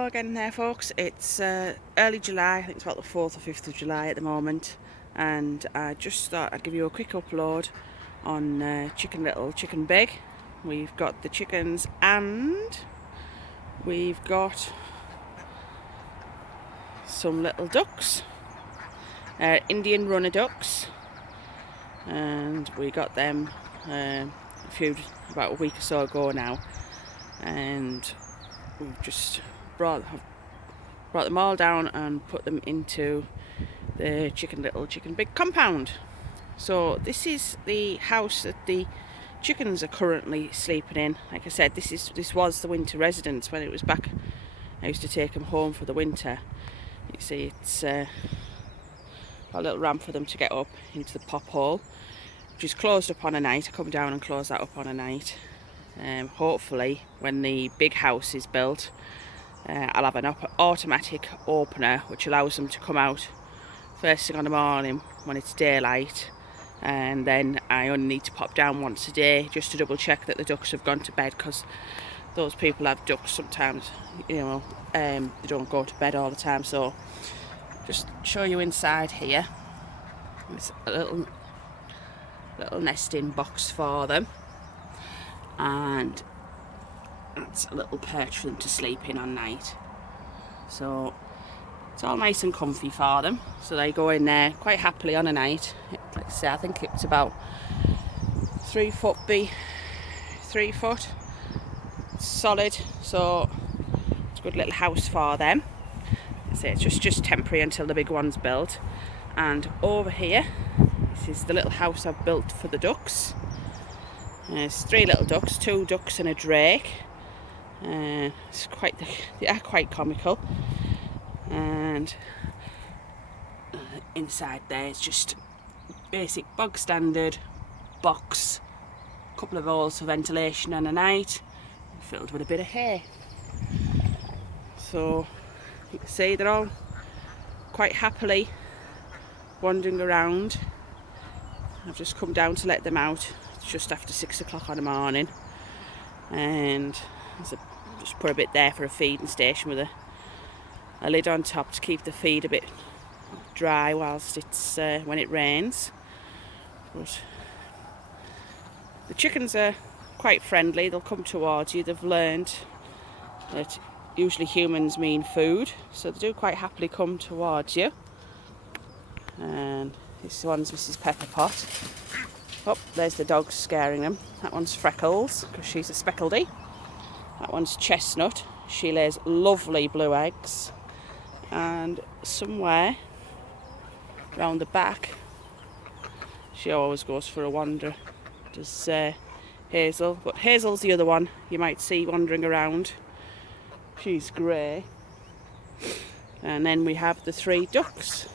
Hello again there folks, it's early July, I think it's about the 4th or 5th of July at the moment, and I just thought I'd give you a quick upload on Chicken Little, Chicken Big. We've got the chickens and we've got some little ducks, Indian runner ducks, and we got them about a week or so ago now, and we've just brought them all down and put them into the Chicken Little, Chicken Big compound. So this is the house that the chickens are currently sleeping in. Like I said, this was the winter residence when it was back. I used to take them home for the winter. You see, it's a little ramp for them to get up into the pop hole, which is closed up on a night. I come down and close that up on a night. Hopefully, when the big house is built, I'll have an automatic opener which allows them to come out first thing on the morning when it's daylight, and then I only need to pop down once a day just to double check that the ducks have gone to bed, because those people have ducks sometimes, you know, they don't go to bed all the time. So just show you inside here. There's a little nesting box for them, and that's a little perch for them to sleep in on night. So it's all nice and comfy for them, so they go in there quite happily on a night. Like I say, I think it's about 3 foot by 3 foot solid, so it's a good little house for them. So it's just temporary until the big one's built. And over here, this is the little house I've built for the ducks. There's 3 little ducks, 2 ducks and a drake. They are quite comical. And inside there is just basic bog standard box, a couple of holes for ventilation and a night, filled with a bit of hay. So you can see they're all quite happily wandering around. I've just come down to let them out. It's just after 6 o'clock on the morning, and just put a bit there for a feeding station with a lid on top to keep the feed a bit dry whilst it's when it rains. But the chickens are quite friendly. They'll come towards you. They've learned that usually humans mean food, so they do quite happily come towards you. And this one's Mrs. Pepperpot. Oh, there's the dog scaring them. That one's Freckles, because she's a speckledy. That one's Chestnut. She lays lovely blue eggs. And somewhere round the back, she always goes for a wander. Does Hazel, but Hazel's the other one you might see wandering around. She's grey. And then we have the 3 ducks.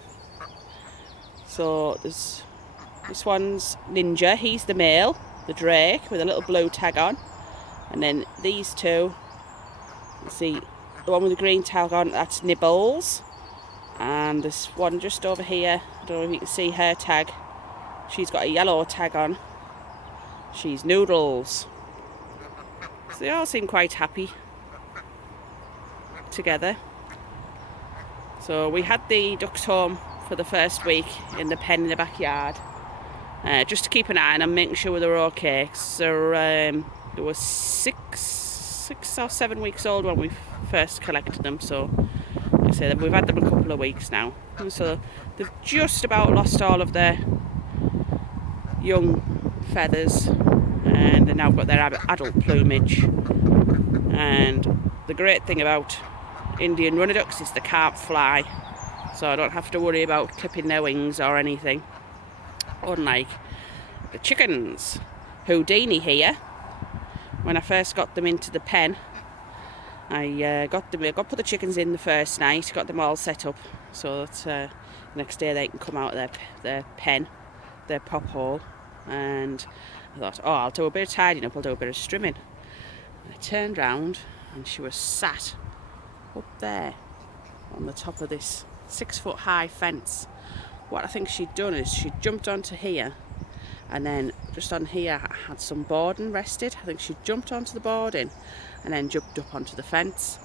So this one's Ninja, he's the male, the drake with a little blue tag on. And then these 2, you see the one with the green tag on, that's Nibbles. And this one just over here, I don't know if you can see her tag, she's got a yellow tag on. She's Noodles. So they all seem quite happy together. So we had the ducks home for the first week in the pen in the backyard, just to keep an eye on them, making sure they were okay. So they were 6 or 7 weeks old when we first collected them. So like I say, we've had them a couple of weeks now, and so they've just about lost all of their young feathers, and they've now got their adult plumage. And the great thing about Indian runner ducks is they can't fly, so I don't have to worry about clipping their wings or anything, unlike the chickens. Houdini here, when I first got them into the pen, I put the chickens in the first night, got them all set up so that the next day they can come out of their pen, their pop hole. And I thought, oh, I'll do a bit of tidying up, I'll do a bit of strimming. And I turned round and she was sat up there on the top of this 6 foot high fence. What I think she'd done is she jumped onto here, and then just on here I had some boarding rested. I think she jumped onto the boarding and then jumped up onto the fence.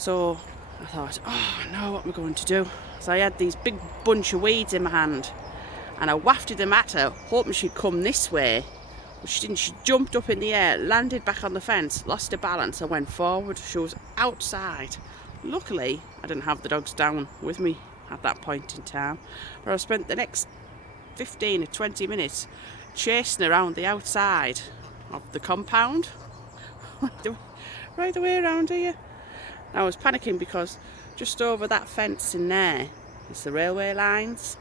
So I thought, oh no, what am I going to do? So I had these big bunch of weeds in my hand and I wafted them at her, hoping she'd come this way. But she didn't. She jumped up in the air, landed back on the fence, lost her balance and went forward. She was outside. Luckily, I didn't have the dogs down with me at that point in time. But I spent the next 15 or 20 minutes chasing around the outside of the compound. Right the way around here. I was panicking because just over that fence in there is the railway lines.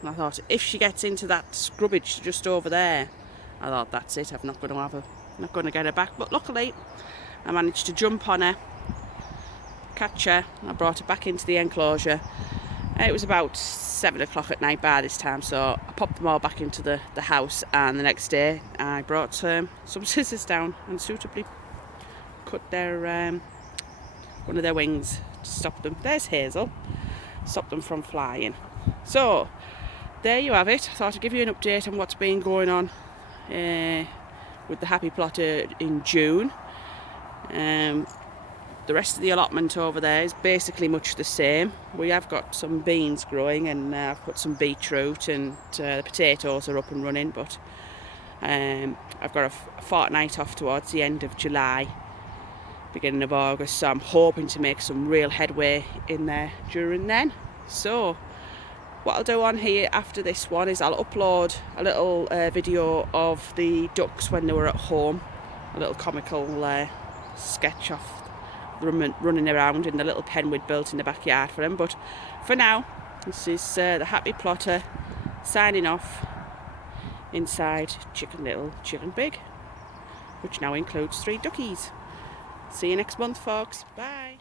And I thought, if she gets into that scrubbage just over there, I thought, that's it, I'm not going to get her back. But luckily, I managed to jump on her, catch her, and I brought her back into the enclosure. It was about 7 o'clock at night by this time, so I popped them all back into the house, and the next day I brought some scissors down and suitably cut their one of their wings to stop them. There's Hazel. Stop them from flying. So there you have it. I thought I'd give you an update on what's been going on with the happy plotter in June. The rest of the allotment over there is basically much the same. We have got some beans growing, and I've put some beetroot, and the potatoes are up and running, but I've got a fortnight off towards the end of July, beginning of August, so I'm hoping to make some real headway in there during then. So what I'll do on here after this one is I'll upload a little video of the ducks when they were at home, a little comical sketch of them running around in the little pen we'd built in the backyard for them. But for now, this is the happy plotter signing off inside Chicken Little Chicken Big, which now includes 3 duckies. See you next month, folks. Bye.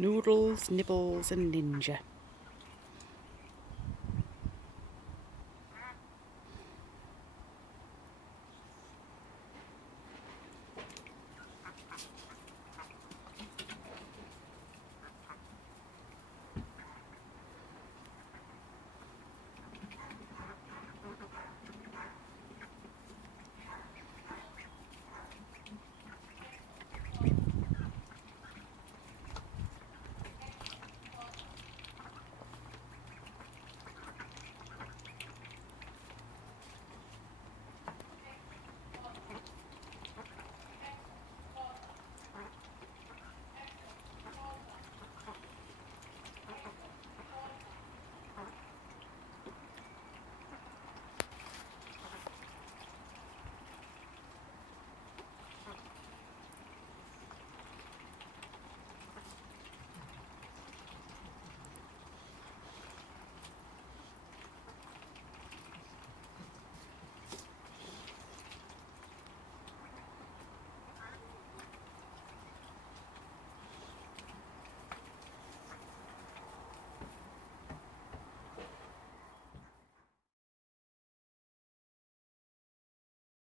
Noodles, Nibbles and Ninja.